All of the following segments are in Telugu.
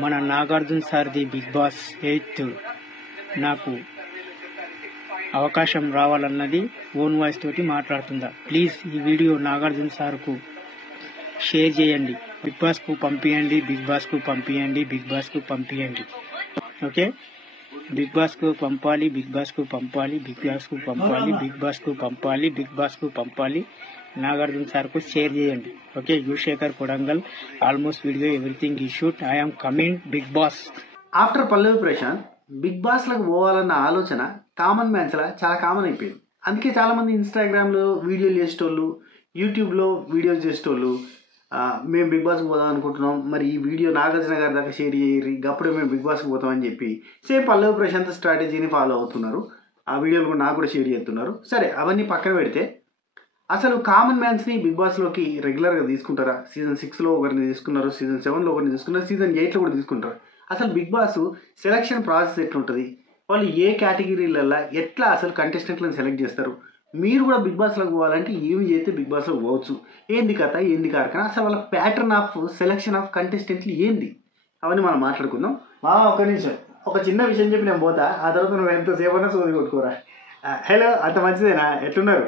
మన నాగార్జున సార్ది బిగ్ బాస్ 8 నాకు అవకాశం రావాలన్నది ఓన్ వాయిస్ తోటి మాట్లాడుతుందా. ప్లీజ్ ఈ వీడియో నాగార్జున సార్కు షేర్ చేయండి. బిగ్ బాస్కు పంపించండి, బిగ్ బాస్కు పంపించండి, బిగ్ బాస్కు పంపించండి. ఓకే, బిగ్ బాస్కు పంపాలి, బిగ్ బాస్కు పంపాలి, బిగ్ బాస్కు పంపాలి, బిగ్ బాస్కు పంపాలి, బిగ్ బాస్కు పంపాలి. నాగార్జున సార్కు షేర్ చేయండి. ఓకే, యుశేఖర్ కొడంగల్ ఆల్మోస్ట్ వీడియో ఎవ్రీథింగ్ ఈ shoot. I'm coming big boss. After Pallavi Prashanth big బాస్లకు పోవాలన్న ఆలోచన కామన్ మ్యాన్స్లా చాలా కామన్ అయిపోయింది. అందుకే చాలామంది ఇన్స్టాగ్రామ్లో వీడియోలు చేసేటోళ్ళు, యూట్యూబ్లో వీడియోస్ చేసేటోళ్ళు మేము బిగ్ బాస్కి పోదాం అనుకుంటున్నాం, మరి ఈ వీడియో నాగార్జున గారి దాకా షేర్ చేయరు, అప్పుడే మేము బిగ్ బాస్కి పోతామని చెప్పి సేమ్ పల్లవి ప్రశాంత్ స్ట్రాటజీని ఫాలో అవుతున్నారు. ఆ వీడియోలు కూడా నాకు కూడా షేర్ చేస్తున్నారు. సరే, అవన్నీ పక్కన పెడితే అసలు కామన్ మ్యాన్స్ని బిగ్ బాస్లోకి రెగ్యులర్గా తీసుకుంటారా? సీజన్ 6లో ఒకరిని తీసుకున్నారు, సీజన్ 7లో ఒకరిని తీసుకున్నారు, సీజన్ 8లో కూడా తీసుకుంటారు. అసలు బిగ్ బాస్ సెలక్షన్ ప్రాసెస్ ఎట్లుంటుంది? వాళ్ళు ఏ కేటగిరీలలో ఎట్లా అసలు కంటెస్టెంట్లను సెలెక్ట్ చేస్తారు? మీరు కూడా బిగ్ బాస్లోకి పోవాలంటే ఏమి చేస్తే బిగ్ బాస్లోకి పోవచ్చు? ఏంది కథ, ఏంది కార్యక్రమం, అసలు వాళ్ళ ప్యాటర్న్ ఆఫ్ సెలక్షన్ ఆఫ్ కంటెస్టెంట్లు ఏంది? అవన్నీ మనం మాట్లాడుకుందాం. ఒక నిమిషం, ఒక చిన్న విషయం చెప్పి నేను పోతా, ఆ తర్వాత నువ్వు ఎంతసేపు అన్నా సోది కొట్టుకోరా. హలో, అంత మంచిదేనా? ఎట్లున్నారు?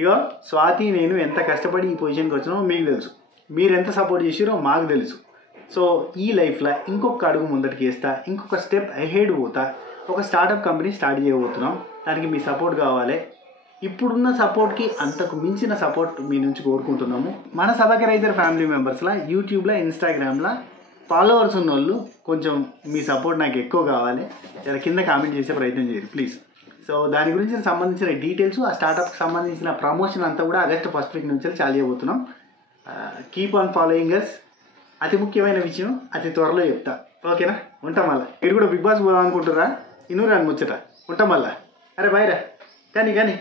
ఇగో స్వాతి, నేను ఎంత కష్టపడి ఈ పొజిషన్కి వచ్చినామో మీకు తెలుసు, మీరు ఎంత సపోర్ట్ చేసారో మాకు తెలుసు. సో ఈ లైఫ్లో ఇంకొక అడుగు ముందటికి వేస్తా, ఇంకొక స్టెప్ అహెడ్ పోతా. ఒక స్టార్టప్ కంపెనీ స్టార్ట్ చేయబోతున్నాం, దానికి మీ సపోర్ట్ కావాలి. ఇప్పుడున్న సపోర్ట్కి అంతకు మించిన సపోర్ట్ మీ నుంచి కోరుకుంటున్నాము. మన సభకి రైతర్ ఫ్యామిలీ మెంబర్స్లో యూట్యూబ్లో, ఇన్స్టాగ్రామ్లో ఫాలోవర్స్ ఉన్న వాళ్ళు కొంచెం మీ సపోర్ట్ నాకు ఎక్కువ కావాలి. ఇలా కింద కామెంట్ చేసే ప్రయత్నం చేయరు ప్లీజ్. సో దాని గురించి సంబంధించిన డీటెయిల్స్, ఆ స్టార్టప్కి సంబంధించిన ప్రమోషన్ అంతా కూడా ఆగస్టు 1st వీక్ నుంచి చాలు చేయబోతున్నాం. Keep on following us. అతి ముఖ్యమైన విషయం అతి త్వరలో చెప్తా. ఓకేనా? ఉంటాం. మళ్ళీ మీరు కూడా బిగ్ బాస్ పోదాం అనుకుంటారా? ఇన్నూరాని ముచ్చట. ఉంటాం మళ్ళా. అరే బాయ్రా. కానీ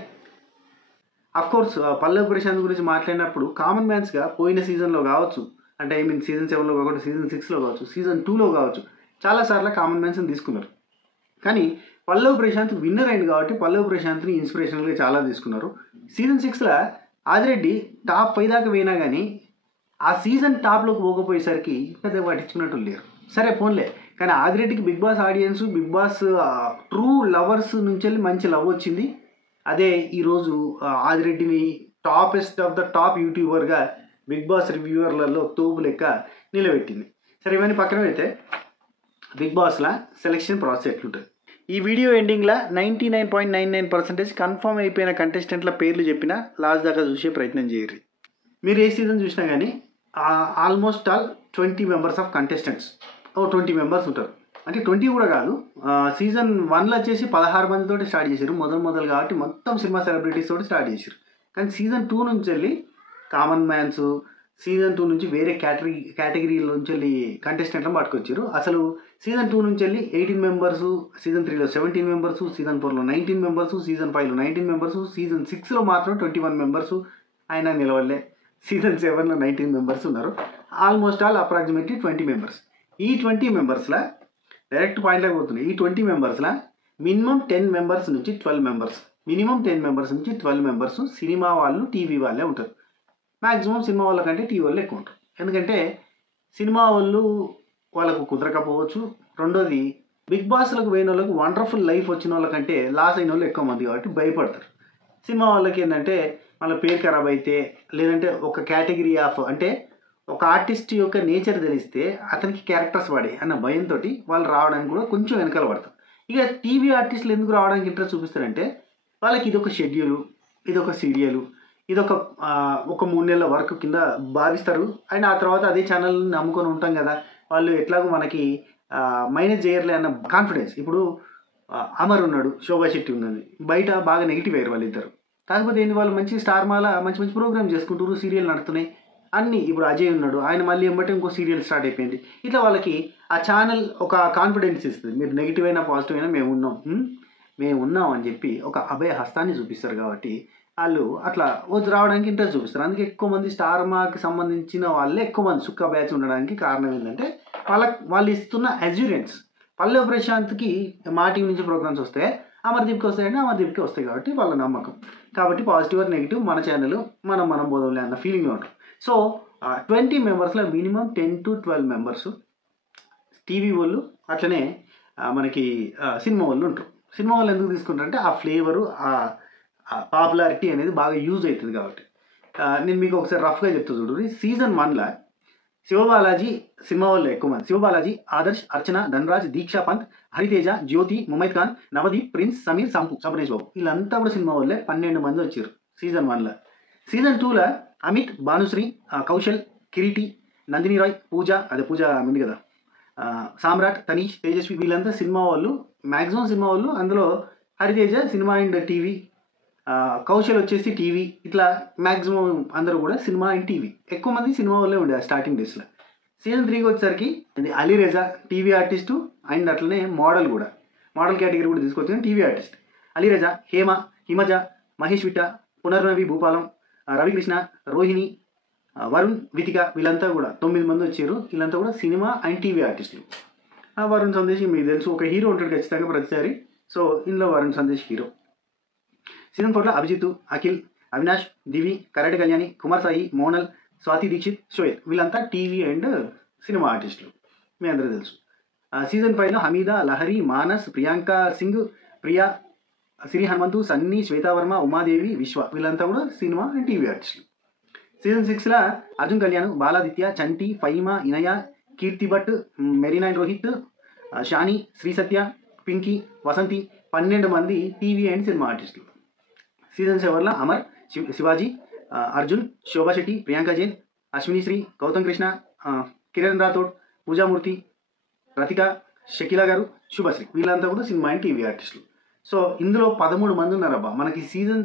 అఫ్కోర్స్ పల్లవి ప్రశాంత్ గురించి మాట్లాడినప్పుడు కామన్ మ్యాన్స్గా పోయిన సీజన్లో కావచ్చు, అంటే సీజన్ 7లో కాకుండా సీజన్ 6లో కావచ్చు, సీజన్ 2లో కావచ్చు, చాలాసార్లు కామన్ మ్యాన్స్ని తీసుకున్నారు. కానీ పల్లవి ప్రశాంత్ విన్నర్ అయింది కాబట్టి పల్లవి ప్రశాంత్ని ఇన్స్పిరేషనల్గా చాలా తీసుకున్నారు. సీజన్ 6లో ఆదిరెడ్డి టాప్ 5 దాకా పోయినా కానీ ఆ సీజన్ టాప్లోకి పోకపోయేసరికి పెద్దగా పట్టించుకున్నట్టు లేరు. సరే పోన్లే, కానీ ఆదిరెడ్డికి big boss audience, big boss true lovers నుంచి వెళ్ళి మంచి లవ్ వచ్చింది. అదే ఈరోజు ఆదిరెడ్డిని టాపెస్ట్ ఆఫ్ ద టాప్ యూట్యూబర్గా బిగ్ బాస్ రివ్యూవర్లలో తోపు లెక్క నిలబెట్టింది. సరే, ఇవన్నీ పక్కన పెడితే బిగ్ బాస్లో సెలెక్షన్ ప్రాసెస్ ఎట్లుంటుంది? ఈ వీడియో ఎండింగ్లో 99.99% కన్ఫర్మ్ అయిపోయిన కంటెస్టెంట్ల పేర్లు చెప్పిన లాస్ట్ దాకా చూసే ప్రయత్నం చేయరు. మీరు ఏ సీజన్ చూసినా కానీ almost all 20 members of contestants, 20 members ఉంటారు. అంటే 20 కూడా కాదు, సీజన్ 1లో వచ్చేసి 16 మందితోటి స్టార్ట్ చేశారు మొదలు కాబట్టి మొత్తం సినిమా సెలబ్రిటీస్ తోటి స్టార్ట్ చేశారు. కానీ సీజన్ 2 నుంచి వెళ్ళి కామన్ మ్యాన్స్, సీజన్ 2 నుంచి వేరే కేటగిరీల నుంచి వెళ్ళి కంటెస్టెంట్లను పట్టుకొచ్చారు. అసలు సీజన్ 2 నుంచి వెళ్ళి 18 మెంబర్స్, సీజన్ 3లో 17 మెంబర్స్, సీజన్ 4లో 19 మెంబర్స్, సీజన్ 5లో 19 మెంబర్స్, సీజన్ 6లో మాత్రం 21 మెంబర్స్ ఆయన నిలవలే. సీజన్ 7లో 19 మెంబర్స్ ఉన్నారు. Almost all approximately 20 members. ఈ 20 మెంబర్స్లో డైరెక్ట్ పాయింట్లోకి పోతున్నాయి. ఈ 20 మెంబర్స్లో మినిమం 10 మెంబర్స్ నుంచి 12 మెంబర్స్, మినిమం 10 మెంబర్స్ నుంచి 12 మెంబర్స్ సినిమా వాళ్ళు, టీవీ వాళ్ళే ఉంటారు. మ్యాక్సిమం సినిమా వాళ్ళ కంటే టీవీ వాళ్ళు ఎక్కువ ఉంటారు. ఎందుకంటే సినిమా వాళ్ళు వాళ్ళకు కుదరకపోవచ్చు. రెండోది, బిగ్ బాస్లకు పోయిన వాళ్ళకి వండర్ఫుల్ లైఫ్ వచ్చిన వాళ్ళకంటే లాస్ అయిన వాళ్ళు ఎక్కువ మంది కాబట్టి భయపడతారు. సినిమా వాళ్ళకి ఏంటంటే వాళ్ళ పేరు ఖరాబ్ అయితే, లేదంటే ఒక కేటగిరీ ఆఫ్, అంటే ఒక ఆర్టిస్ట్ యొక్క నేచర్ తెలిస్తే అతనికి క్యారెక్టర్స్ పడే అన్న భయంతో వాళ్ళు రావడానికి కూడా కొంచెం వెనకాల పడతారు. ఇక టీవీ ఆర్టిస్టులు ఎందుకు రావడానికి ఇంట్రెస్ట్ చూపిస్తారంటే వాళ్ళకి ఇదొక షెడ్యూలు, ఇదొక సీరియలు, ఇదొక 3 నెలల వర్క్ కింద భావిస్తారు. అండ్ ఆ తర్వాత అదే ఛానల్ని నమ్ముకొని ఉంటాం కదా, వాళ్ళు ఎట్లాగో మనకి మైనస్ చేయర్లే అన్న కాన్ఫిడెన్స్. ఇప్పుడు అమర్ ఉన్నాడు, శోభా శెట్టి ఉన్నది, బయట బాగా నెగిటివ్ అయ్యారు వాళ్ళిద్దరు. కాకపోతే ఏంటి, వాళ్ళు మంచి స్టార్ మాల మంచి ప్రోగ్రామ్ చేసుకుంటారు, సీరియల్ నడుతున్నాయి అన్నీ. ఇప్పుడు అజయ్ ఉన్నాడు, ఆయన మళ్ళీ ఏమంటే ఇంకో సీరియల్ స్టార్ట్ అయిపోయింది. ఇట్లా వాళ్ళకి ఆ ఛానల్ ఒక కాన్ఫిడెన్స్ ఇస్తుంది. మీరు నెగిటివ్ అయినా పాజిటివ్ అయినా మేము ఉన్నాం అని చెప్పి ఒక అభయ హస్తాన్ని చూపిస్తారు. కాబట్టి వాళ్ళు అట్లా రావడానికి ఇంట్రెస్ట్ చూపిస్తారు. అందుకే ఎక్కువ మంది స్టార్ మాకి సంబంధించిన వాళ్ళే ఎక్కువ మంది సుక్క బ్యాచ్ ఉండడానికి కారణం ఏంటంటే వాళ్ళు ఇస్తున్న అజ్యూరెన్స్. పల్లవి ప్రశాంత్కి మా టీవీ నుంచి ప్రోగ్రామ్స్ వస్తే అమర్దీప్కి వస్తాయంటే అమర్దీప్కి వస్తాయి కాబట్టి వాళ్ళ నమ్మకం. కాబట్టి పాజిటివ్ ఆర్ నెగిటివ్ మన ఛానల్ మనం పోదాంలే అన్న ఫీలింగ్ ఉంటుంది. సో 20 మెంబర్స్లో మినిమం 10 to 12 మెంబర్స్ టీవీ వాళ్ళు అట్లనే మనకి సినిమా వాళ్ళు ఉంటారు. సినిమా వాళ్ళు ఎందుకు తీసుకుంటారంటే ఆ ఫ్లేవరు ఆ పాపులారిటీ అనేది బాగా యూజ్ అవుతుంది కాబట్టి. నేను మీకు ఒకసారి రఫ్గా చెప్తా చూడండి. సీజన్ 1లో శివబాలాజీ సినిమా వాళ్ళు ఎక్కువ మంది. శివబాలాజీ, ఆదర్శ్, అర్చన, ధనరాజ్, దీక్షా పంత్, హరితేజ, జ్యోతి, ముమైత్ ఖాన్, నవదీప్, ప్రిన్స్, సమీర్, సంపు, సబనేష్ బాబు వీళ్ళంతా కూడా సినిమా వాళ్ళే 12 మంది వచ్చారు సీజన్ 1లో. సీజన్ 2లో అమిత్, భానుశ్రీ, కౌశల్, కిరీటి, నందిని రాయ్, పూజ ఉంది కదా, సామ్రాట్, తనీష్, తేజస్వి వీళ్ళంతా సినిమా వాళ్ళు. మ్యాక్సిమం సినిమా వాళ్ళు. అందులో Hariteja cinema and TV, Kaushal వచ్చేసి టీవీ. ఇట్లా మ్యాక్సిమం అందరూ కూడా సినిమా అండ్ టీవీ. ఎక్కువ మంది సినిమా వాళ్ళే ఉండే స్టార్టింగ్ డేస్లో. సీజన్ 3కి వచ్చేసరికి ఇది అలీరేజా టీవీ ఆర్టిస్టు అండ్ అట్లనే మోడల్ కూడా, మోడల్ కేటగిరీ కూడా తీసుకొచ్చిన TV artist. Alireza, Hema, Himaja, Mahesh Vitta, Punarnavi Bhupalam, Ravikrishna, Rohini, Varun, Vithika వీళ్ళంతా కూడా 9 మంది వచ్చారు. వీళ్ళంతా కూడా సినిమా అండ్ టీవీ ఆర్టిస్టులు. వరుణ్ సందేశ్ మీకు తెలుసు, ఒక హీరో ఉంటాడు ఖచ్చితంగా ప్రతిసారి. సో ఇందులో వరుణ్ సందేశ్ హీరో. సీజన్ 4లో అభిజిత్, అఖిల్, అవినాష్, దివి, కరాటే కళ్యాణి, కుమార్ సాయి, మోనల్, స్వాతి దీక్షిత్, షోయత్ వీళ్ళంతా టీవీ అండ్ సినిమా ఆర్టిస్టులు, మీ అందరూ తెలుసు. సీజన్ 5లో హమీదా, లహరి, మానస్, ప్రియాంక సింగ్, ప్రియా, సిరి హనుమంతు, సన్నీ, శ్వేతావర్మ, ఉమాదేవి, విశ్వ వీళ్ళంతా కూడా సినిమా అండ్ టీవీ ఆర్టిస్టులు. సీజన్ 6లో అర్జున్ కళ్యాణ్, బాలాదిత్య, చంటి, ఫైమా, ఇనయ, కీర్తి భట్, మెరీనా రోహిత్, షాని, శ్రీ సత్య, పింకీ, వసంతి 12 మంది టీవీ అండ్ సినిమా ఆర్టిస్టులు. సీజన్ 7లో అమర్, శివాజీ, అర్జున్, శోభా శెట్టి, ప్రియాంక జైన్, అశ్విని శ్రీ, గౌతమ్ కృష్ణ, కిరణ్ రాథోడ్, పూజామూర్తి, రతిక, షకీలా గారు, శుభశ్రీ వీళ్ళంతా కూడా సినిమా అండ్ టీవీ ఆర్టిస్టులు. సో ఇందులో 13 మంది ఉన్నారబ్బా. మనకి సీజన్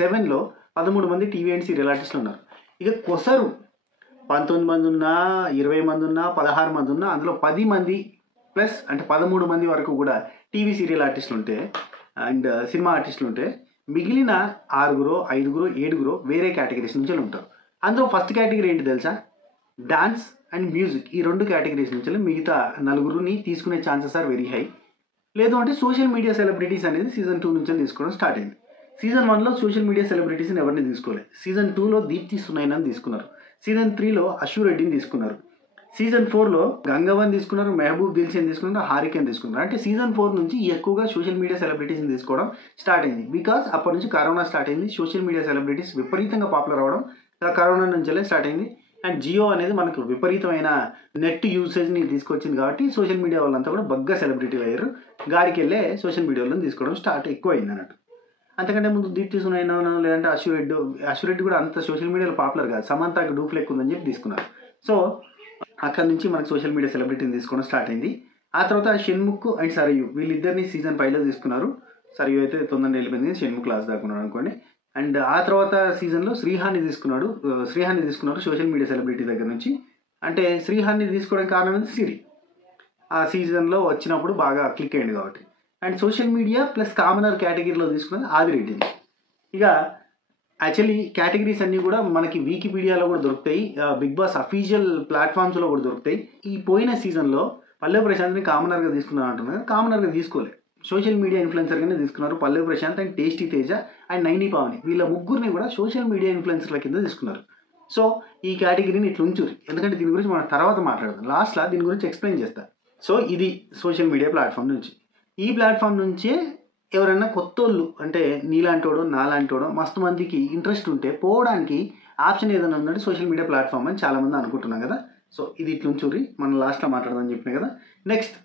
7లో 13 మంది టీవీ అండ్ సీరియల్ ఆర్టిస్టులు ఉన్నారు. ఇక కొసరు 19 మంది ఉన్నా, 20 మంది ఉన్నా, 16 మంది ఉన్నా, అందులో 10 మంది ప్లస్ అంటే 13 మంది వరకు కూడా టీవీ సీరియల్ ఆర్టిస్టులు ఉంటే అండ్ సినిమా ఆర్టిస్టులు ఉంటే, మిగిలిన 6, 5, 7 వేరే కేటగిరీస్ నుంచి ఉంటారు. అందులో ఫస్ట్ కేటగిరీ ఏంటి తెలుసా? Dance and music. ఈ 2 కేటగిరీస్ నుంచి మిగతా 4 తీసుకునే ఛాన్సెస్ ఆర్ వెరీ హై. లేదు అంటే సోషల్ మీడియా సెలబ్రిటీస్ అనేది సీజన్ 2 నుంచి తీసుకోవడం స్టార్ట్ అయింది. సీజన్ 1లో సోషల్ మీడియా సెలబ్రిటీస్ని ఎవరిని తీసుకోలేదు. సీజన్ 2లో దీప్తి సునైనాని తీసుకున్నారు. సీజన్ 3లో అశు రెడ్డిని తీసుకున్నారు. సీజన్ 4లో గంగవన్ తీసుకున్నారు, మెహబూబ్ దిల్షేని తీసుకున్నారు, హారికని తీసుకున్నారు. అంటే సీజన్ 4 నుంచి ఎక్కువగా సోషల్ మీడియా సెలబ్రిటీస్ని తీసుకోవడం స్టార్ట్ అయింది. బికాస్ అప్పటి నుంచి కరోనా స్టార్ట్ అయింది. సోషల్ మీడియా సెలబ్రిటీస్ విపరీతంగా పాపులర్ అవ్వడం కరోనా నుంచే స్టార్ట్ అయింది. అండ్ జియో అనేది మనకు విపరీతమైన నెట్ యూసేజ్ని తీసుకొచ్చింది కాబట్టి సోషల్ మీడియా వాళ్ళంతా కూడా బగ్గా సెలబ్రిటీలు అయ్యారు. గాడికి వెళ్ళే సోషల్ మీడియా వాళ్ళని తీసుకోవడం స్టార్ట్ ఎక్కువ అయింది అన్నట్టు. అంతకంటే ముందు దీప్తి సునైనాను లేదంటే అశ్వరెడ్డి కూడా అంత సోషల్ మీడియాలో పాపులర్ కాదు. సమంతకి డూప్లు ఎక్కువ ఉందని చెప్పి తీసుకున్నారు. సో అక్కడ నుంచి మనకు సోషల్ మీడియా సెలబ్రిటీని తీసుకోవడం స్టార్ట్ అయింది. ఆ తర్వాత షణ్ముఖ్ అండ్ సరయు వీళ్ళిద్దరిని సీజన్ 5లో తీసుకున్నారు. సరయు అయితే తొందరగా వెళ్ళిపోయింది, షణ్ముఖ్ లాస్ట్ దాకున్నాడు అనుకోండి. అండ్ ఆ తర్వాత సీజన్లో శ్రీహాన్ని తీసుకున్నారు సోషల్ మీడియా సెలబ్రిటీ దగ్గర నుంచి. అంటే శ్రీహాన్ని తీసుకోవడానికి కారణం ఏంటి? సిరి ఆ సీజన్లో వచ్చినప్పుడు బాగా క్లిక్ అయింది కాబట్టి. And social media plus commoner కేటగిరీలో తీసుకున్నది ఆదిరెడ్డిని. ఇక యాక్చువల్లీ కేటగిరీస్ అన్నీ కూడా మనకి వికీపీడియాలో కూడా దొరుకుతాయి, బిగ్ బాస్ అఫీషియల్ ప్లాట్ఫామ్స్లో కూడా దొరుకుతాయి. ఈ పోయిన సీజన్లో పల్లవి ప్రశాంత్ని కామనర్గా తీసుకున్నారు అంటున్నారు. కామనర్గా తీసుకోలేదు, సోషల్ మీడియా ఇన్ఫ్లుయెన్సర్గానే తీసుకున్నారు. Pallavi Prashanth and tasty Teja and Naini Pavani వీళ్ళ ముగ్గురిని కూడా సోషల్ మీడియా ఇన్ఫ్లుయెన్సర్ల కింద తీసుకున్నారు. సో ఈ కేటగిరీని ఇట్లా ఉంచురు, ఎందుకంటే దీని గురించి మనం తర్వాత మాట్లాడదాం. లాస్ట్లో దీని గురించి ఎక్స్ప్లెయిన్ చేస్తాను. సో ఇది సోషల్ మీడియా ప్లాట్ఫామ్ నుంచి. ఈ ప్లాట్ఫామ్ నుంచే ఎవరైనా కొత్త వాళ్ళు అంటే నీలాంటోడో నాలాంటోడో మస్తు మందికి ఇంట్రెస్ట్ ఉంటే పోవడానికి ఆప్షన్ ఏదైనా ఉందంటే సోషల్ మీడియా ప్లాట్ఫామ్ అని చాలామంది అనుకుంటున్నాం కదా. సో ఇది ఇట్లా ఉంచుర్రి, మనం లాస్ట్లో మాట్లాడదామని చెప్పినా కదా. నెక్స్ట్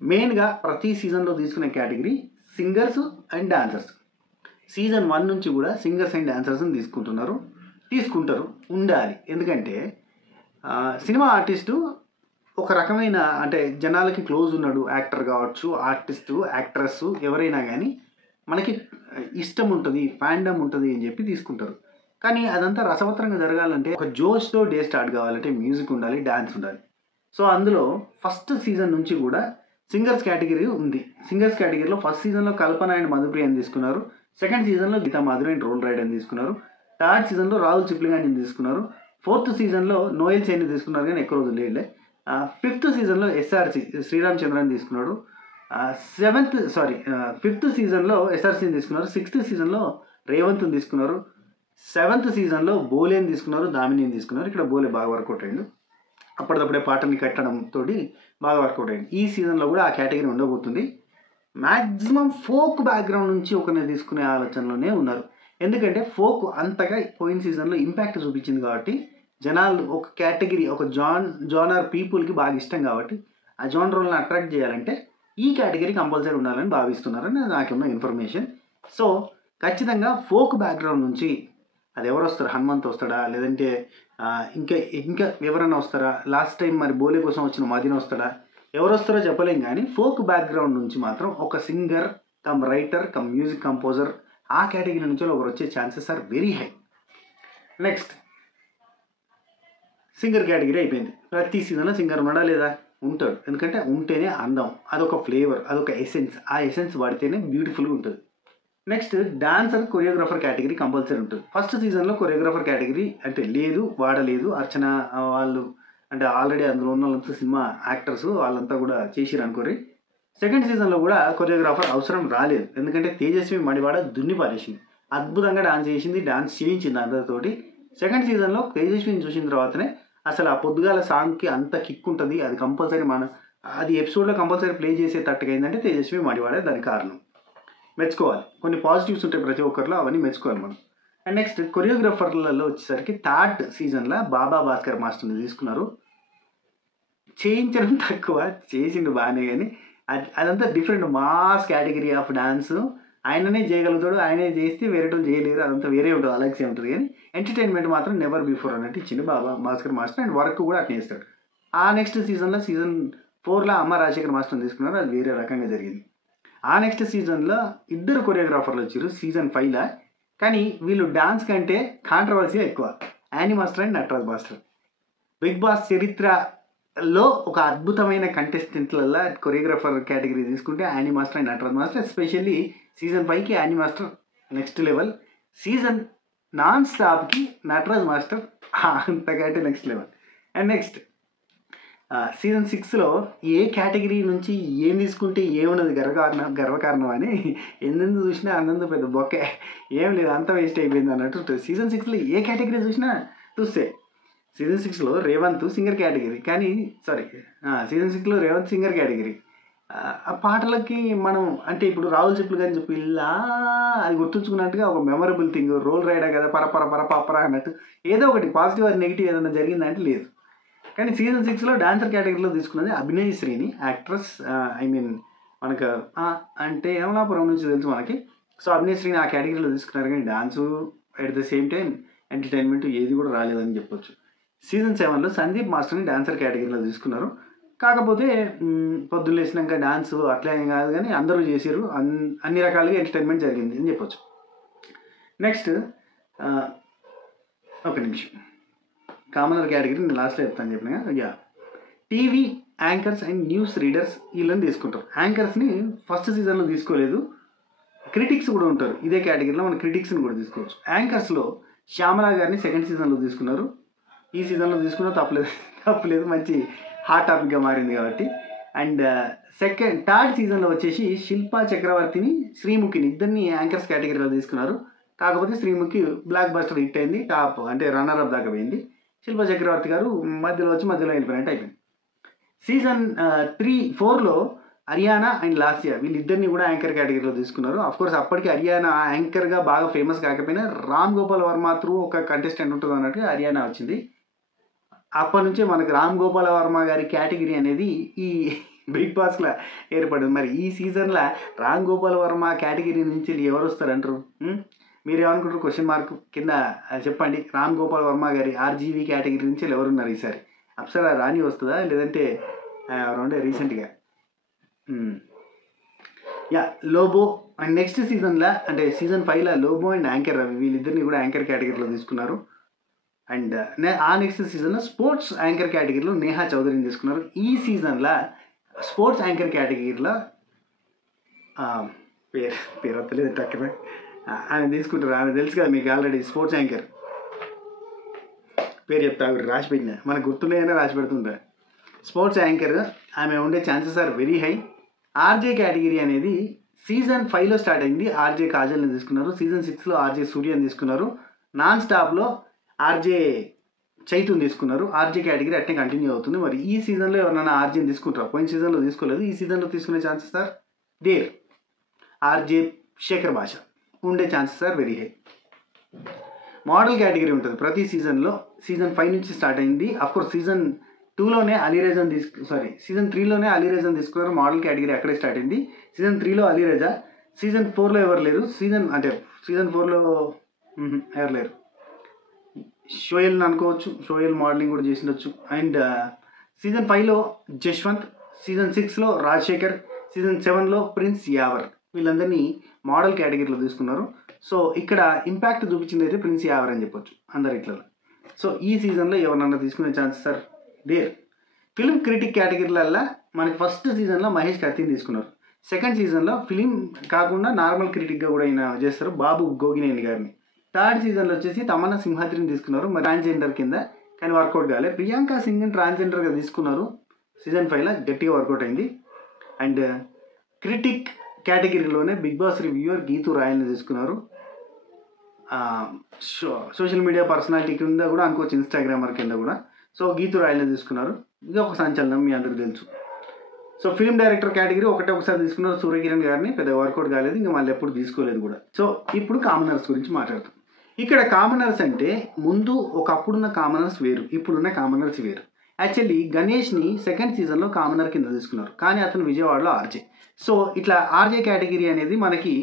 మెయిన్గా ప్రతి సీజన్లో తీసుకునే category singers and dancers. Season 1 నుంచి కూడా సింగర్స్ అండ్ డాన్సర్స్ని తీసుకుంటారు, ఉండాలి. ఎందుకంటే సినిమా ఆర్టిస్టు ఒక రకమైన అంటే జనాలకి క్లోజ్ ఉన్నాడు, యాక్టర్ కావచ్చు, ఆర్టిస్టు, యాక్ట్రెస్ ఎవరైనా కానీ మనకి ఇష్టం ఉంటుంది, ఫ్యాండమ్ ఉంటుంది అని చెప్పి తీసుకుంటారు. కానీ అదంతా రసవత్తరంగా జరగాలంటే ఒక జోష్తో డే స్టార్ట్ కావాలంటే మ్యూజిక్ ఉండాలి, డ్యాన్స్ ఉండాలి. సో అందులో ఫస్ట్ సీజన్ నుంచి కూడా సింగర్స్ కేటగిరీ ఉంది. సింగర్స్ కేటగిరీలో ఫస్ట్ సీజన్లో కల్పన అండ్ మధుప్రియ అని తీసుకున్నారు. సెకండ్ సీజన్లో గీతా మాధురి అండ్ రోల్ రైడ్ అని తీసుకున్నారు. థర్డ్ సీజన్లో రాహుల్ చిప్లింగ్ అని తీసుకున్నారు. ఫోర్త్ సీజన్లో నోయల్ సేన్ని తీసుకున్నారు, కానీ ఎక్కువ రోజులు లేదులే. ఫిఫ్త్ సీజన్లో ఎస్ఆర్సి శ్రీరామ్ చంద్రని తీసుకున్నాడు. ఫిఫ్త్ సీజన్లో ఎస్ఆర్సీని తీసుకున్నారు. సిక్స్త్ సీజన్లో రేవంత్ని తీసుకున్నారు. సెవెంత్ సీజన్లో బోలేని తీసుకున్నారు, దామినిని తీసుకున్నారు. ఇక్కడ బోలే బాగా వర్కౌట్ అయింది. అప్పటిదప్పుడే పాటని కట్టడంతో బాగా వర్కౌట్ అయింది. ఈ సీజన్లో కూడా ఆ కేటగిరీ ఉండబోతుంది. మ్యాక్సిమం ఫోక్ బ్యాక్గ్రౌండ్ నుంచి ఒకరిని తీసుకునే ఆలోచనలోనే ఉన్నారు. ఎందుకంటే ఫోక్ అంతగా పోయిన సీజన్లో ఇంపాక్ట్ చూపించింది కాబట్టి జనాలు ఒక కేటగిరీ ఒక జానర్ పీపుల్కి బాగా ఇష్టం కాబట్టి ఆ జానర్లను అట్రాక్ట్ చేయాలంటే ఈ కేటగిరీ కంపల్సరీ ఉండాలని భావిస్తున్నారని నాకున్న ఇన్ఫర్మేషన్. సో ఖచ్చితంగా ఫోక్ బ్యాక్గ్రౌండ్ నుంచి అది ఎవరు వస్తారు, హనుమంత్ వస్తాడా లేదంటే ఇంకా ఎవరైనా వస్తారా, లాస్ట్ టైం మరి బోలే కోసం వచ్చిన మదీన వస్తాడా, ఎవరు వస్తారో చెప్పలేం. కానీ ఫోక్ బ్యాక్గ్రౌండ్ నుంచి మాత్రం ఒక singer cum writer cum music composer ఆ కేటగిరీ నుంచి ఒకరు వచ్చే chances are very high. Next singer category అయిపోయింది. ప్రతి సీజన్లో సింగర్ ఉన్నాడా లేదా, ఉంటాడు. ఎందుకంటే ఉంటేనే అందం, అదొక ఫ్లేవర్, అదొక ఎసెన్స్. ఆ ఎసెన్స్ వాడితేనే బ్యూటిఫుల్గా ఉంటుంది. Next dancer choreographer category compulsory ఉంటుంది. ఫస్ట్ సీజన్లో కొరియోగ్రాఫర్ కేటగిరీ అంటే లేదు, వాడలేదు. అర్చన వాళ్ళు అంటే ఆల్రెడీ అందులో ఉన్న వాళ్ళంతా సినిమా యాక్టర్స్ వాళ్ళంతా కూడా చేసిరు అనుకోరి. సెకండ్ సీజన్లో కూడా కొరియోగ్రాఫర్ అవసరం రాలేదు. ఎందుకంటే తేజస్వి మడివాడ దున్ని పారేసింది, అద్భుతంగా డాన్స్ చేసింది, డాన్స్ చేయించింది అందరితోటి. సెకండ్ సీజన్లో తేజస్విని చూసిన తర్వాతనే అసలు ఆ పొద్దుగాల సాంగ్కి అంత కిక్ ఉంటుంది. అది కంపల్సరీ అది ఎపిసోడ్లో కంపల్సరీ ప్లే చేసేటట్టుగా ఏంటంటే తేజస్వి మడివాడే దానికి కారణం. మెచ్చుకోవాలి. కొన్ని పాజిటివ్స్ ఉంటాయి ప్రతి ఒక్కరిలో, అవన్నీ మెచ్చుకోవాలి మనం. అండ్ నెక్స్ట్ కొరియోగ్రాఫర్లలో వచ్చేసరికి థర్డ్ సీజన్లో బాబా భాస్కర్ మాస్టర్ని తీసుకున్నారు. చేయించడం తక్కువ, చేసిండు బాగానే, కానీ అదంతా different mass category of dance. ఆయననే చేయగలుగుతాడు, ఆయనే చేస్తే వేరే వాళ్ళు చేయలేరు, అదంతా వేరే ఉంటుంది, అలాగే ఉంటుంది. కానీ ఎంటర్టైన్మెంట్ మాత్రం నెవర్ బిఫోర్ అన్నట్టు ఇచ్చిండు బాబా భాస్కర్ మాస్టర్. అండ్ వర్క్ కూడా అట్నే చేస్తాడు. ఆ నెక్స్ట్ సీజన్లో సీజన్ 4లో అమ్మ రాజశేఖర్ మాస్టర్ని తీసుకున్నారు, అది వేరే రకంగా జరిగింది. ఆ నెక్స్ట్ సీజన్లో ఇద్దరు కొరియోగ్రాఫర్లు వచ్చారు సీజన్ 5లో. కానీ వీళ్ళు డాన్స్ కంటే కాంట్రవర్సీ ఎక్కువ, Anee master and Nataraj master. Big boss చరిత్రలో ఒక అద్భుతమైన కంటెస్టెంట్లలో కొరియోగ్రాఫర్ కేటగిరీ తీసుకుంటే Anee master and Nataraj master. Especially season 5కి Anee master next level, season non స్టాప్కి నటరాజ్ మాస్టర్ అంతకంటే next level. And next season 6లో ఏ కేటగిరీ నుంచి ఏం తీసుకుంటే ఏమున్నది గర్వకారణం అని ఎందెందు చూసినా అందందు పెద్ద బొక్కే, ఏం లేదు, అంతా వేస్ట్ అయిపోయింది అన్నట్టు ఉంటుంది. సీజన్ 6లో ఏ కేటగిరీ చూసినా చూస్తే సీజన్ 6లో రేవంత్ సింగర్ కేటగిరీ, కానీ సీజన్ 6లో రేవంత్ సింగర్ కేటగిరీ. ఆ పాటలకి మనం అంటే ఇప్పుడు రాహుల్ చెప్పులు కానీ చెప్పి ఇలా అది గుర్తుంచుకున్నట్టుగా ఒక మెమరబుల్ థింగ్, రోల్ రైడా కదా పరపర అన్నట్టు ఏదో ఒకటి పాజిటివ్ అది నెగిటివ్ ఏదైనా జరిగిందంటే లేదు. కానీ సీజన్ 6లో డాన్సర్ కేటగిరీలో తీసుకున్నది అభినయ్ శ్రీని, యాక్ట్రెస్. మనకు అంటే యమలాపురం నుంచి తెలుసు మనకి. సో అభినయ్ శ్రీని ఆ కేటగిరీలో తీసుకున్నారు. కానీ dance at the same time entertainment ఏది కూడా రాలేదని చెప్పొచ్చు. సీజన్ 7లో సందీప్ మాస్టర్ని డాన్సర్ కేటగిరీలో తీసుకున్నారు. కాకపోతే పొద్దున్న లేసినాక డాన్స్ అట్లా ఏం కాదు, కానీ అందరూ చేసారు, అన్ని రకాలుగా ఎంటర్టైన్మెంట్ జరిగింది అని చెప్పొచ్చు. నెక్స్ట్ ఒక నిమిషం, కామనర్ కేటగిరీ నేను లాస్ట్లో చెప్తాను చెప్పిన. TV anchors and news readers వీళ్ళని తీసుకుంటారు. యాంకర్స్ని ఫస్ట్ సీజన్లో తీసుకోలేదు, క్రిటిక్స్ కూడా ఉంటారు ఇదే కేటగిరీలో, మన క్రిటిక్స్ని కూడా తీసుకోవచ్చు. యాంకర్స్లో శ్యామలా గారిని సెకండ్ సీజన్లో తీసుకున్నారు. ఈ సీజన్లో తీసుకున్నా తప్పలేదు, మంచి హాట్ టాపిక్గా మారింది కాబట్టి. అండ్ థర్డ్ సీజన్లో వచ్చేసి శిల్పా చక్రవర్తిని శ్రీముఖిని ఇద్దరిని యాంకర్స్ కేటగిరీలో తీసుకున్నారు. కాకపోతే శ్రీముఖి బ్లాక్ బస్టర్ హిట్ అయింది, టాప్ అంటే రన్నర్ అప్ దాకా పోయింది. శిల్పా చక్రవర్తి గారు మధ్యలో వెళ్ళిపోయినట్టు అయిపోయింది. సీజన్ 3-4లో హరియానా అండ్ లాస్యా వీళ్ళిద్దరిని కూడా యాంకర్ కేటగిరీలో తీసుకున్నారు. అఫ్కోర్స్ అప్పటికి హరియానా యాంకర్గా బాగా ఫేమస్ కాకపోయినా రామ్ గోపాల్ వర్మ త్రూ ఒక కంటెస్టెంట్ ఉంటుంది అన్నట్టుగా హరియానా వచ్చింది. అప్పటి నుంచే మనకు రామ్ గోపాల్ వర్మ గారి కేటగిరీ అనేది ఈ బిగ్ బాస్లో ఏర్పడింది. మరి ఈ సీజన్లో రామ్ గోపాల్ వర్మ కేటగిరీ నుంచి ఎవరు వస్తారంటారు? మీరు ఏమనుకుంటారు? క్వశ్చన్ మార్క్ కింద చెప్పండి. రామ్ గోపాల్ వర్మ గారి ఆర్జీవీ కేటగిరీ నుంచి ఎవరున్నారు ఈసారి? అప్సరా రాణి వస్తుందా, లేదంటే ఎవరంటే రీసెంట్గా లోబో. అండ్ నెక్స్ట్ సీజన్లో అంటే సీజన్ 5లో లోబో అండ్ యాంకర్ రవి వీళ్ళిద్దరిని కూడా యాంకర్ కేటగిరీలో తీసుకున్నారు. అండ్ ఆ నెక్స్ట్ సీజన్లో స్పోర్ట్స్ యాంకర్ కేటగిరీలో నేహా చౌదరిని తీసుకున్నారు. ఈ సీజన్లో స్పోర్ట్స్ యాంకర్ కేటగిరీలో పేరు వస్తలేదు టక్కన, ఆయన తీసుకుంటారు. ఆయన తెలుసు కదా మీకు ఆల్రెడీ, స్పోర్ట్స్ యాంకర్ పేరు చెప్తా, రాసి పెట్టిన మనకు గుర్తున్నాయనే రాసి పెడుతుంటా. స్పోర్ట్స్ యాంకర్ ఆమె ఉండే chances are very high. RJ category అనేది సీజన్ 5లో స్టార్ట్ అయింది, ఆర్జే కాజల్ని తీసుకున్నారు. సీజన్ 6లో ఆర్జే సూర్యని తీసుకున్నారు. నాన్ స్టాప్లో ఆర్జే చైతుని తీసుకున్నారు. ఆర్జే కేటగిరీ అట్నే కంటిన్యూ అవుతుంది. మరి ఈ సీజన్లో ఎవరైనా ఆర్జేని తీసుకుంటారు? పోయిన సీజన్లో తీసుకోలేదు, ఈ సీజన్లో తీసుకునే chances are there. RJ Shekhar Basha ఉండే chances are very high. Model category ఉంటుంది ప్రతి సీజన్లో. సీజన్ 5 నుంచి స్టార్ట్ అయింది. అఫ్కోర్స్ సీజన్ 2లోనే అలీరేజాని సీజన్ 3లోనే అలీరేజాని తీసుకున్నారు. మోడల్ కేటగిరీ అక్కడే స్టార్ట్ అయింది. సీజన్ 3లో అలీరేజా, సీజన్ 4లో ఎవరు లేరు. సీజన్ 4లో ఎవరు లేరు. షోయల్ని అనుకోవచ్చు, షోయల్ మోడలింగ్ కూడా చేసిండొచ్చు. అండ్ సీజన్ 5లో జశ్వంత్, సీజన్ 6లో రాజశేఖర్, సీజన్ 7లో ప్రిన్స్ యావర్. వీళ్ళందరినీ మోడల్ కేటగిరీలో తీసుకున్నారు. సో ఇక్కడ ఇంపాక్ట్ చూపించింది అయితే ప్రిన్స్ యావర్ అని చెప్పొచ్చు అందరిట్లో. సో ఈ సీజన్లో ఎవరినన్నా తీసుకునే chances are there. Film critic కేటగిరీలల్లో మనకి ఫస్ట్ సీజన్లో మహేష్ కత్తిని తీసుకున్నారు. సెకండ్ సీజన్లో ఫిలిం కాకుండా నార్మల్ క్రిటిక్గా కూడా ఆయన చేస్తారు, బాబు గోగినేని గారిని. థర్డ్ సీజన్లో వచ్చేసి తమన్నా సింహాద్రిని తీసుకున్నారు, మరి ట్రాన్స్జెండర్ కింద, కానీ వర్కౌట్ కాలే. ప్రియాంక సింగ్ని ట్రాన్స్జెండర్గా తీసుకున్నారు. సీజన్ 5లో గట్టిగా వర్కౌట్ అయింది. అండ్ క్రిటిక్ కేటగిరీలోనే బిగ్ బాస్ రివ్యూవర్ గీతూ రాయల్ని తీసుకున్నారు. సోషల్ మీడియా పర్సనాలిటీ కింద కూడా అనుకోవచ్చు, ఇన్స్టాగ్రామర్ కింద కూడా. సో గీతూ రాయల్ని తీసుకున్నారు. ఇది ఒక సంచలనం, మీ అందరికీ తెలుసు. సో ఫిల్మ్ డైరెక్టర్ కేటగిరీ ఒకసారి తీసుకున్నారు సూర్యకిరణ్ గారిని, పెద్ద వర్కౌట్ కాలేదు, ఇంకా మళ్ళీ ఎప్పుడు తీసుకోలేదు కూడా. సో ఇప్పుడు కామనర్స్ గురించి మాట్లాడుతాం. ఇక్కడ కామనర్స్ అంటే ముందు ఒకప్పుడున్న కామనర్స్ వేరు, ఇప్పుడున్న కామనర్స్ వేరు. యాక్చువల్లీ గణేష్ని సెకండ్ సీజన్లో కామనర్ కింద తీసుకున్నారు, కానీ అతను విజయవాడలో ఆర్జే. సో ఇట్లా ఆర్జే కేటగిరీ అనేది మనకి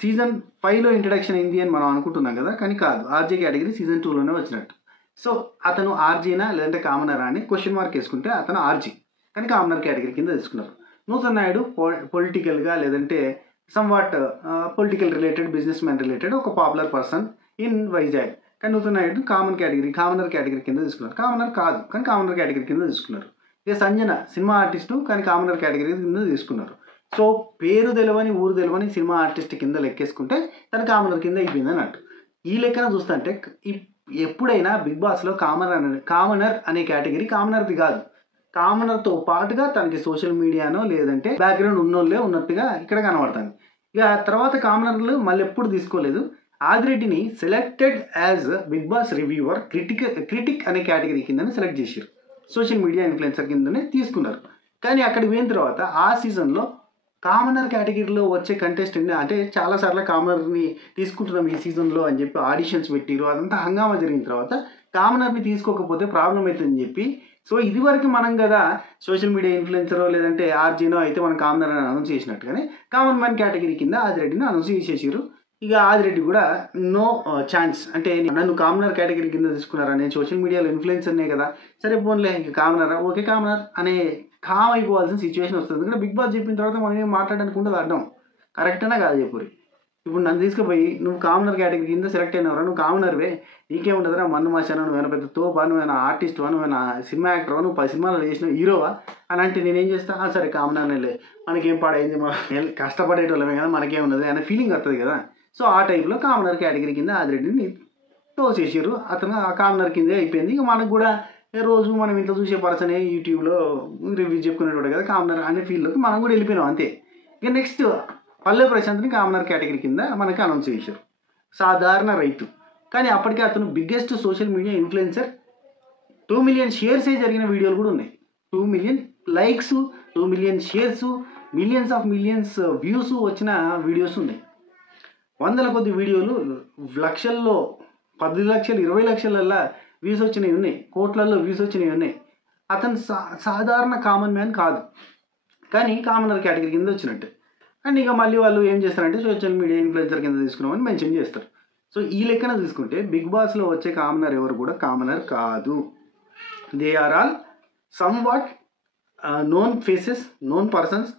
సీజన్ 5లో ఇంట్రడక్షన్ అయింది అని మనం అనుకుంటున్నాం కదా, కానీ కాదు. ఆర్జే కేటగిరీ సీజన్ 2లోనే వచ్చినట్టు. సో అతను ఆర్జేనా లేదంటే కామనరా అని క్వశ్చన్ మార్క్ వేసుకుంటే అతను ఆర్జే, కానీ కామనర్ కేటగిరీ కింద తీసుకున్నారు. నూతన్ నాయుడు పొలిటికల్గా లేదంటే somewhat political related, business man related ఒక పాపులర్ పర్సన్ ఇన్ వైజాగ్, కానీ నూతన్ నాయుడు కామనర్ కేటగిరీ కింద తీసుకున్నారు. కామనర్ కాదు, కానీ కామనర్ కేటగిరీ కింద తీసుకున్నారు. ఇక సంజన సినిమా ఆర్టిస్టు, కానీ కామనర్ కేటగిరీ కింద తీసుకున్నారు. సో పేరు తెలవని ఊరు తెలవని సినిమా ఆర్టిస్ట్ కింద లెక్కేసుకుంటే తన కామనర్ కింద అయిపోయింది అన్నట్టు. ఈ లెక్కన చూస్తుంటే ఎప్పుడైనా బిగ్ బాస్లో కామనర్ అనే కేటగిరీ కామనర్ది కాదు. కామనర్తో పాటుగా తనకి సోషల్ మీడియానో లేదంటే బ్యాక్గ్రౌండ్ ఉన్నోళ్ళే ఉన్నట్టుగా ఇక్కడ కనబడుతుంది. ఇక తర్వాత కామనర్లు మళ్ళీ ఎప్పుడు తీసుకోలేదు. ఆదిరెడ్డిని selected as big boss reviewer critic అనే కేటగిరీ కిందనే సెలెక్ట్ చేశారు, సోషల్ మీడియా ఇన్ఫ్లుయెన్సర్ కిందనే తీసుకున్నారు. కానీ అక్కడికి పోయిన తర్వాత ఆ సీజన్లో కామనర్ కేటగిరీలో వచ్చే కంటెస్టెంట్ అంటే చాలాసార్లు కామనర్ని తీసుకుంటున్నాం ఈ సీజన్లో అని చెప్పి ఆడిషన్స్ పెట్టిరు, అదంతా హంగామా జరిగిన తర్వాత కామనర్ని తీసుకోకపోతే ప్రాబ్లం అవుతుందని చెప్పి, సో ఇదివరకు మనం కదా సోషల్ మీడియా ఇన్ఫ్లుయెన్సరో లేదంటే ఆర్జీనో అయితే మనం కామనర్ అని అనౌన్స్ చేసినట్టుగానే కామన్ మ్యాన్ కేటగిరీ కింద ఆదిరెడ్డిని అనౌన్స్ చేసేసారు. ఇక ఆదిరెడ్డి కూడా నో ఛాన్స్, అంటే నన్ను కామనర్ కేటగిరీ కింద తీసుకున్నారా, నేను సోషల్ మీడియాలో ఇన్ఫ్లుయెన్సర్నే కదా, సరే పోన్లే ఇక కామనరా, ఓకే కామనర్ అనే కామ్ అయిపోవాల్సిన సిచ్యువేషన్ వస్తుంది. ఎందుకంటే బిగ్ బాస్ చెప్పిన తర్వాత మనం ఏం మాట్లాడడానికి ఉండదు, అడ్డం కరెక్టేనా కాదు చెప్పురి. ఇప్పుడు నన్ను తీసుకుపోయి నువ్వు కామనర్ కేటగిరీ కింద సెలెక్ట్ అయినవరా, నువ్వు కామనర్వే, నీకేముంటుందిరా మన్ను మాసాను, నువ్వేనా పెద్ద తోపా, నువ్వేనా ఆర్టిస్ట్వా, నువ్వేనా సినిమా యాక్టర్వా, నువ్వు 10 సినిమాలు చేసిన హీరోవా అని అంటే నేనేం చేస్తాను, సరే కామనర్నే, మనకేం పాడైంది, మనం కష్టపడేటోళ్ళమే కదా, మనకేమున్నది అనే ఫీలింగ్ వస్తుంది కదా. సో ఆ టైప్లో కామనర్ కేటగిరీ కింద ఆదిరెడ్డిని తోసేసారు. అతను ఆ కామనర్ కిందే అయిపోయింది. ఇక మనకు కూడా రోజు మనం ఇంట్లో చూసే పర్సనే యూట్యూబ్లో రివ్యూ చెప్పుకునేటోడు కదా, కామనర్ అనే ఫీల్డ్లోకి మనం కూడా వెళ్ళిపోయినాం అంతే. ఇక నెక్స్ట్ పల్లె ప్రశాంత్ని కామనర్ కేటగిరీ కింద మనకి అనౌన్స్ చేశారు, సాధారణ రైతు. కానీ అప్పటికే అతను biggest social media influencer. 2 million షేర్సే జరిగిన వీడియోలు కూడా ఉన్నాయి, 2 million likes, 2 million shares, millions views వచ్చిన వీడియోస్ ఉన్నాయి. వందల కొద్ది వీడియోలు లక్షల్లో 10 లక్షలు 20 లక్షలల్లా వ్యూస్ వచ్చినవి ఉన్నాయి, కోట్లల్లో వ్యూస్ వచ్చినవి ఉన్నాయి. అతను సాధారణ కామన్ మ్యాన్ కాదు, కానీ కామనర్ కేటగిరీ కింద వచ్చినట్టు. అండ్ ఇక మళ్ళీ వాళ్ళు ఏం చేస్తారంటే సోషల్ మీడియా ఇన్ఫ్లుయెన్సర్ కింద తీసుకున్నామని మెన్షన్ చేస్తారు. సో ఈ లెక్కన తీసుకుంటే బిగ్ బాస్లో వచ్చే కామనర్ ఎవరు కూడా కామనర్ కాదు. They are all somewhat known faces, known persons,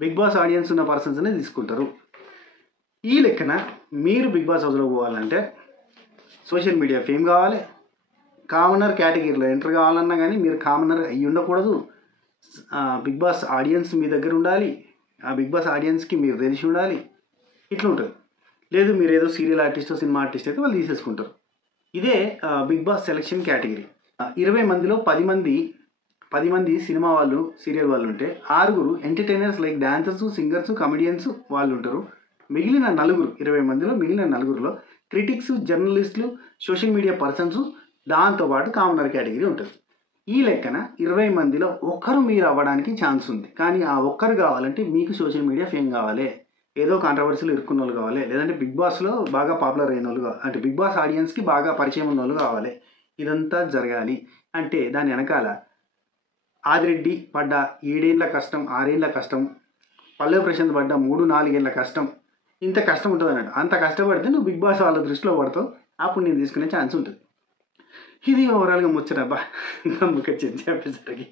Bigg boss audience ఉన్న పర్సన్స్నే తీసుకుంటారు. ఈ లెక్కన మీరు బిగ్ బాస్ హౌస్లో పోవాలంటే సోషల్ మీడియా ఫేమ్ కావాలి, కామనర్ కేటగిరీలో ఎంటర్ కావాలన్నా కానీ మీరు కామనర్ అయ్యి ఉండకూడదు, బిగ్ బాస్ ఆడియన్స్ మీ దగ్గర ఉండాలి, ఆ బిగ్ బాస్ ఆడియన్స్కి మీరు తెలిసి ఉండాలి, ఇట్లా ఉంటుంది. లేదు మీరు ఏదో సీరియల్ ఆర్టిస్టో సినిమా ఆర్టిస్ట్ అయితే వాళ్ళు తీసేసుకుంటారు. ఇదే బిగ్ బాస్ సెలక్షన్ కేటగిరీ. 20 మందిలో 10 మంది సినిమా వాళ్ళు, సీరియల్ వాళ్ళు ఉంటే 6 entertainers like dancers, singers, comedians వాళ్ళు ఉంటారు. మిగిలిన 4 20 మందిలో మిగిలిన 4లో క్రిటిక్స్, జర్నలిస్టులు, సోషల్ మీడియా పర్సన్స్, దాంతోపాటు కామనర్ కేటగిరీ ఉంటుంది. ఈ లెక్కన 20 మందిలో ఒకరు మీరు అవ్వడానికి ఛాన్స్ ఉంది. కానీ ఆ ఒక్కరు కావాలంటే మీకు సోషల్ మీడియా ఫేమ్ కావాలి, ఏదో కాంట్రవర్సీలు ఇరుక్కున్న వాళ్ళు కావాలి, లేదంటే బిగ్ బాస్లో బాగా పాపులర్ అయిన వాళ్ళు కావాలి, అంటే బిగ్ బాస్ ఆడియన్స్కి బాగా పరిచయం ఉన్న వాళ్ళు కావాలి. ఇదంతా జరగాలి అంటే దాని వెనకాల ఆదిరెడ్డి పడ్డ 7 ఏళ్ళ కష్టం, 6 ఏళ్ళ కష్టం, పల్లవి ప్రశాంత్ పడ్డ 3-4 ఏళ్ళ కష్టం, ఇంత కష్టం ఉంటుంది అన్నట్టు. అంత కష్టపడితే నువ్వు బిగ్ బాస్ వాళ్ళ దృష్టిలో పడతావు, అప్పుడు నేను తీసుకునే ఛాన్స్ ఉంటుంది. ఇది ఓవరాల్గా ముచ్చటబ్బా నమ్మకొచ్చింది చెప్పేసరికి.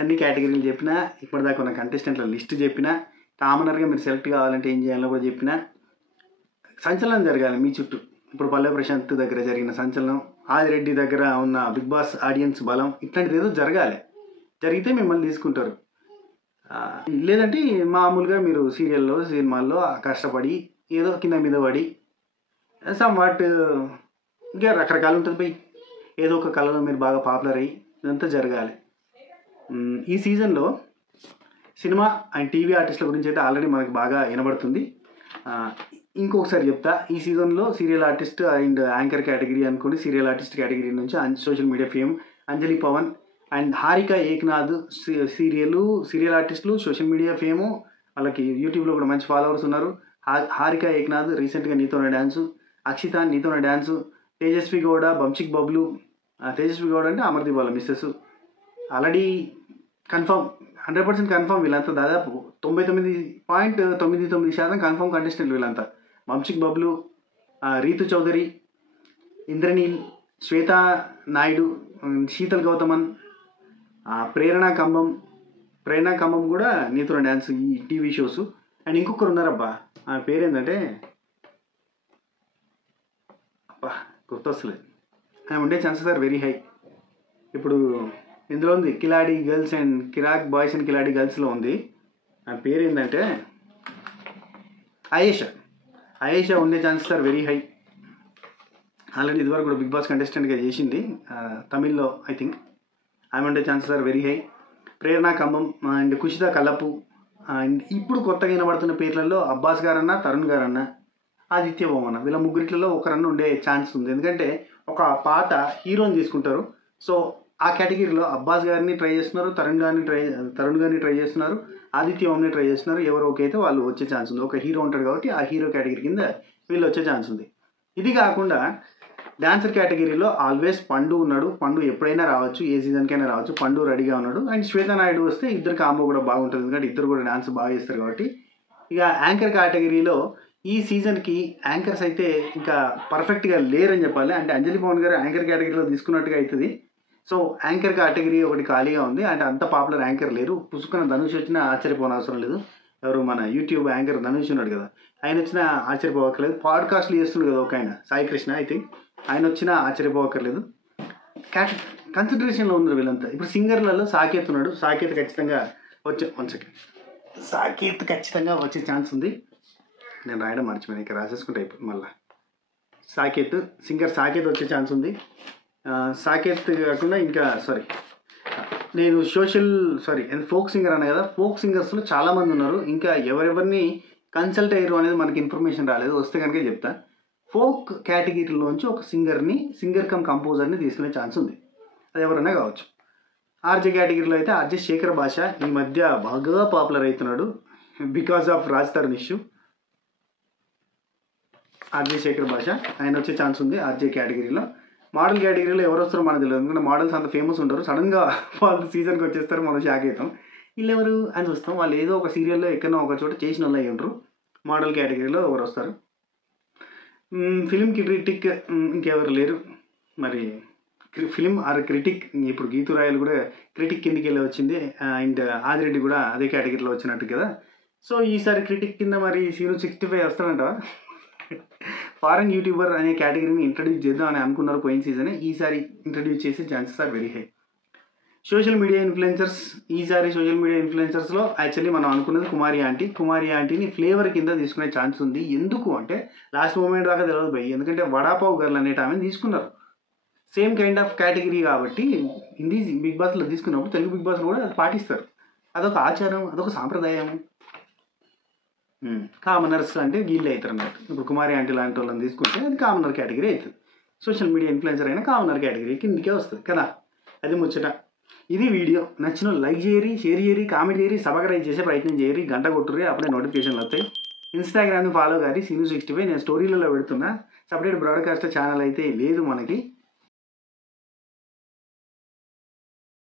అన్ని కేటగిరీలు చెప్పినా, ఇప్పటిదాకా ఉన్న కంటెస్టెంట్ల లిస్ట్ చెప్పినా, కామనర్గా మీరు సెలెక్ట్ కావాలంటే ఏం చేయాలో కూడా చెప్పినా, సంచలనం జరగాలి మీ చుట్టూ. ఇప్పుడు పల్లవి ప్రశాంత్ దగ్గర జరిగిన సంచలనం, ఆదిరెడ్డి దగ్గర ఉన్న బిగ్ బాస్ ఆడియన్స్ బలం, ఇట్లాంటిది ఏదో జరగాలి. జరిగితే మిమ్మల్ని తీసుకుంటారు. లేదంటే మామూలుగా మీరు సీరియల్లో సినిమాల్లో కష్టపడి ఏదో కింద మీద పడి సమ్ వాట్ ఇంకా రకరకాలు ఉంటుంది పోయి, ఏదో ఒక కళలో మీరు బాగా పాపులర్ అయ్యి ఇదంతా జరగాలి. ఈ సీజన్లో సినిమా అండ్ టీవీ ఆర్టిస్టుల గురించి అయితే ఆల్రెడీ మనకు బాగా వినబడుతుంది. ఇంకొకసారి చెప్తా, ఈ సీజన్లో serial artist and anchor category అనుకోండి, సీరియల్ ఆర్టిస్ట్ కేటగిరీ నుంచి social media fame Anjali Pavan and Harika Eknath serial ఆర్టిస్టులు, సోషల్ మీడియా ఫేము, వాళ్ళకి యూట్యూబ్లో కూడా మంచి ఫాలోవర్స్ ఉన్నారు. హారిక ఏక్నాథ్ రీసెంట్గా నీతోనే డ్యాన్సు, అక్షిత నీతోనే డ్యాన్సు, తేజస్వి గౌడ, బంశిక్ బబ్లు, తేజస్వి గౌడ అంటే అమర్దీప్ వాళ్ళ మిస్సెస్, ఆల్రెడీ కన్ఫర్మ్ 100% కన్ఫర్మ్. వీళ్ళంతా దాదాపు 99.99% కన్ఫర్మ్ కంటెస్టెంట్ వీళ్ళంతా. బంశిక్ బబ్లు, రీతు చౌదరి, ఇంద్రనీల్, శ్వేతా నాయుడు, శీతల్ గౌతమన్, ప్రేరణ కంబం కూడా నీతో డ్యాన్స్ ఈ టీవీ షోస్. అండ్ ఇంకొకరు ఉన్నారబ్బా, ఆ పేరేంటంటే అబ్బా గుర్తొస్తలేదు. ఆమె ఉండే ఛాన్సెస్ ఆర్ వెరీ హై. ఇప్పుడు ఇందులో ఉంది Khiladi girls and Kiraak boys and Khiladi గర్ల్స్లో ఉంది. ఆ పేరు ఏంటంటే అయేషా ఉండే chances are very high. Already ఇదివరకు కూడా బిగ్ బాస్ కంటెస్టెంట్గా చేసింది తమిళ్లో, ఐ థింక్. ఆమె ఉండే chances are very high. Prerana Kambam and Kushitha Kallapu. And ఇప్పుడు కొత్తగా వినబడుతున్న పేర్లలో అబ్బాస్ గారన్నా, తరుణ్ గారన్నా, ఆదిత్య భవన, వీళ్ళ ముగ్గురిట్లో ఒకరన్నా ఉండే ఛాన్స్ ఉంది. ఎందుకంటే ఒక పాత హీరోని తీసుకుంటారు. సో ఆ కేటగిరీలో అబ్బాస్ గారిని ట్రై చేస్తున్నారు, తరుణ్ గారిని ట్రై చేస్తున్నారు, ఆదిత్య ఓంని ట్రై చేస్తున్నారు. ఎవరు ఓకే అయితే వాళ్ళు వచ్చే ఛాన్స్ ఉంది. ఒక హీరో ఉంటాడు కాబట్టి ఆ హీరో కేటగిరీ కింద వీళ్ళు వచ్చే ఛాన్స్ ఉంది. ఇది కాకుండా డాన్సర్ కేటగిరీలో ఆల్వేస్ పండు ఉన్నాడు. పండు ఎప్పుడైనా రావచ్చు, ఏ సీజన్కైనా రావచ్చు. పండు రెడీగా ఉన్నాడు. అండ్ శ్వేతా నాయుడు వస్తే ఇద్దరు కాంబో కూడా బాగుంటుంది, ఎందుకంటే ఇద్దరు కూడా డాన్స్ బాగా చేస్తారు కాబట్టి. ఇక యాంకర్ కేటగిరీలో ఈ సీజన్కి యాంకర్స్ అయితే ఇంకా పర్ఫెక్ట్గా లేరని చెప్పాలి. అంటే అంజలి పవన్ గారు యాంకర్ కేటగిరీలో తీసుకున్నట్టుగా అవుతుంది. సో యాంకర్ కేటగిరీ ఒకటి ఖాళీగా ఉంది. అంటే అంత పాపులర్ యాంకర్ లేరు. పుసుకున్న ధనుష్ వచ్చినా ఆశ్చర్యపోనవసరం లేదు. ఎవరు మన యూట్యూబ్ యాంకర్ ధనుష్ ఉన్నాడు కదా, ఆయన వచ్చినా ఆశ్చర్యపోవక్కర్లేదు. పాడ్కాస్ట్లు చేస్తున్నాడు కదా ఒక ఆయన, సాయి కృష్ణ, అయితే ఆయన వచ్చినా ఆశ్చర్యపోవక్కర్లేదు. కన్సిడరేషన్లో ఉన్నారు వీళ్ళంతా. ఇప్పుడు సింగర్లలో సాకేత్ ఉన్నాడు. సాకేత్ ఖచ్చితంగా వచ్చే ఛాన్స్ ఉంది. నేను రాయడం మర్చిపోయాను, ఇక్కడ రాసేసుకుంటే అయిపోయింది మళ్ళీ. సింగర్ సాకేత్ వచ్చే ఛాన్స్ ఉంది. సాకేత్ కాకుండా ఇంకా నేను ఫోక్ సింగర్ అన్నా కదా, ఫోక్ సింగర్స్లో చాలామంది ఉన్నారు. ఇంకా ఎవరెవరిని కన్సల్ట్ అయ్యారు అనేది మనకి ఇన్ఫర్మేషన్ రాలేదు, వస్తే కనుక చెప్తా. ఫోక్ కేటగిరీలోంచి ఒక సింగర్ కమ్ కంపోజర్ని తీసుకునే ఛాన్స్ ఉంది. అది ఎవరైనా కావచ్చు. ఆర్జే కేటగిరీలో అయితే ఆర్జే శేఖర్ భాష ఈ మధ్య బాగా పాపులర్ అవుతున్నాడు because of Raj Tarun issue. RJ Shekhar Basha ఆయన వచ్చే ఛాన్స్ ఉంది ఆర్జే కేటగిరీలో. మోడల్ కేటగిరీలో ఎవరు వస్తారో మనకు తెలియదు, ఎందుకంటే మోడల్స్ అంత ఫేమస్ ఉంటారు. సడన్గా వాళ్ళు సీజన్కి వచ్చేస్తారు, మనం షాక్ అవుతాం. వీళ్ళు ఎవరు అని చూస్తాం. వాళ్ళు ఏదో ఒక సీరియల్లో ఎక్కడో ఒక చోట చేసిన వాళ్ళు అయ్యి ఉంటారు. మోడల్ కేటగిరీలో ఎవరు వస్తారు. ఫిలింకి క్రిటిక్ ఇంకెవరు లేరు. మరి ఫిలిం ఆర్ క్రిటిక్, ఇప్పుడు గీతు రాయలు కూడా క్రిటిక్ కిందకి వెళ్ళి వచ్చింది. అండ్ ఆదిరెడ్డి కూడా అదే కేటగిరీలో వచ్చినట్టు కదా. సో ఈసారి క్రిటిక్ కింద మరి 065 వస్తారంట. ఫారెన్ యూట్యూబర్ అనే కేటగిరీని ఇంట్రడ్యూస్ చేద్దామని అనుకున్నారు పోయిన సీజనే. ఈసారి ఇంట్రడ్యూస్ చేసే chances are very high. Social media influencers, ఈసారి సోషల్ మీడియా ఇన్ఫ్లుయెన్సర్స్లో యాక్చువల్లీ మనం అనుకున్నది కుమారి ఆంటీని ఫ్లేవర్ కింద తీసుకునే ఛాన్స్ ఉంది. ఎందుకు అంటే లాస్ట్ మూమెంట్ దాకా తెలియదు భయ్, ఎందుకంటే వడాపావ్ గర్ల్ అనేట ఆమెను తీసుకున్నారు. సేమ్ కైండ్ ఆఫ్ కేటగిరీ కాబట్టి హిందీ బిగ్ బాస్లో తీసుకున్నప్పుడు తెలుగు బిగ్ బాస్లో కూడా అది పాటిస్తారు. అదొక ఆచారం, అదొక సాంప్రదాయం. కామనర్స్ అంటే వీళ్ళే అవుతారు అన్నట్టు. ఇప్పుడు కుమారి ఆంటీ లాంటి వాళ్ళని తీసుకుంటే అది కామనర్ కేటగిరీ అవుతుంది. సోషల్ మీడియా ఇన్ఫ్లుయెన్సర్ అయినా కామనర్ కేటగిరీ కిందికే వస్తుంది కదా. అది ముచ్చట. ఇది వీడియో నచ్చిన లైక్ చేయరి, షేర్ చేయరి, కామెంట్ చేయరి, సబ్స్క్రైబ్ చేసే ప్రయత్నం చేయరి, గంట కొట్టుర్రి, అప్పుడే నోటిఫికేషన్లు వస్తాయి. ఇన్స్టాగ్రామ్ని ఫాలో కానీ Sinu65 నేను స్టోరీలలో పెడుతున్నా. సపరేట్ బ్రాడ్కాస్ట్ ఛానల్ అయితే లేదు మనకి.